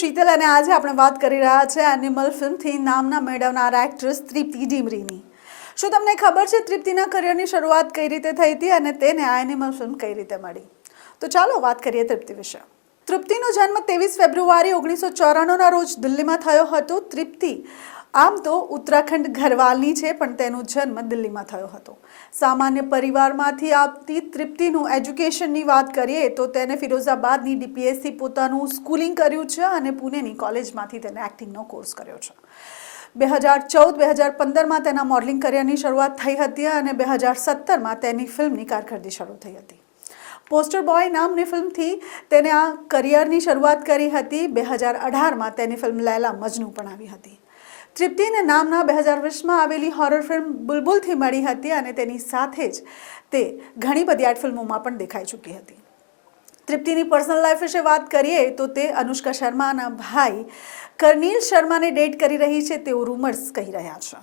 શીતલ અને આજે આપણે વાત કરી રહ્યા છે એનિમલ ફિલ્મથી નામના મેળવનાર એક્ટ્રેસ તૃપ્તિ ડીમરીની. શું તમને ખબર છે તૃપ્તિના કરિયરની શરૂઆત કઈ રીતે થઈ હતી અને તેને આ એનિમલ ફિલ્મ કઈ રીતે મળી? તો ચાલો વાત કરીએ તૃપ્તિ વિશે. તૃપ્તિનો જન્મ ત્રેવીસ ફેબ્રુઆરી ઓગણીસો ચોરાણુંના રોજ દિલ્હીમાં થયો હતો. તૃપ્તિ આમ તો ઉત્તરાખંડ ઘરવાલની છે, પણ તેનો જન્મ દિલ્હીમાં થયો હતો. સામાન્ય પરિવારમાંથી આવતી તૃપ્તિનું એજ્યુકેશનની વાત કરીએ, તો તેને ફિરોઝાબાદની ડીપીએસસી પોતાનું સ્કૂલિંગ કર્યું છે અને પુણેની કોલેજમાંથી તેને એક્ટિંગનો કોર્સ કર્યો છે. બે હજાર ચૌદ, બે હજાર પંદરમાં તેના મોડલિંગ કરિયરની શરૂઆત થઈ હતી અને બે હજાર સત્તરમાં તેની ફિલ્મની કારકિર્દી શરૂ થઈ હતી. પોસ્ટર બોય નામની ફિલ્મથી તેને આ કરિયરની શરૂઆત કરી હતી. બે હજાર અઢારમાં તેની ફિલ્મ લૈલા મજનુ પણ આવી હતી. તૃપ્તિને નામના બે હજાર વીસમાં આવેલી હોરર ફિલ્મ બુલબુલથી મળી હતી અને તેની સાથે જ તે ઘણી બધી આર્ટ ફિલ્મોમાં પણ દેખાઈ ચૂકી હતી. તૃપ્તિની પર્સનલ લાઈફ વિશે વાત કરીએ તો તે અનુષ્કા શર્માના ભાઈ કરનીલ શર્માને ડેટ કરી રહી છે તેવું રૂમર્સ કહી રહ્યા છે.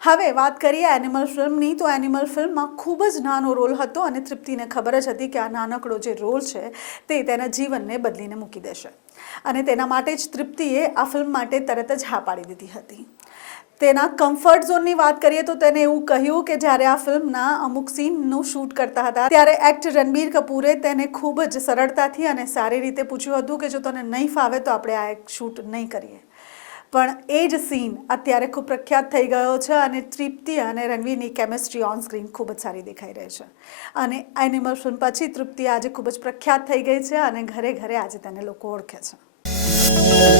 હવે વાત કરીએ એનિમલ ફિલ્મની તો એનિમલ ફિલ્મમાં ખૂબ જ નાનો રોલ હતો અને તૃપ્તિને ખબર જ હતી કે આ નાનકડો જે રોલ છે તે તેના જીવનને બદલીને મૂકી દેશે. અને તેના માટે જ તૃપ્તિએ આ ફિલ્મ માટે તરત જ હા પાડી દીધી હતી. તેના કમ્ફર્ટ ઝોનની વાત કરીએ તો તેને એવું કહ્યું કે જ્યારે આ ફિલ્મના અમુક સીનનું શૂટ કરતા હતા, ત્યારે એક્ટર રણબીર કપૂરે તેને ખૂબ જ સરળતાથી અને સારી રીતે પૂછ્યું હતું કે જો તને નહીં ફાવે તો આપણે આ એક શૂટ નહીં કરીએ. પણ એ જ સીન અત્યારે ખૂબ પ્રખ્યાત થઈ ગયો છે અને તૃપ્તિ અને રણવીરની કેમિસ્ટ્રી ઓન સ્ક્રીન ખૂબ જ સારી દેખાઈ રહી છે. અને એનિમલ ફિલ્મ પછી તૃપ્તિ આજે ખૂબ જ પ્રખ્યાત થઈ ગઈ છે અને ઘરે ઘરે આજે તેને લોકો ઓળખે છે.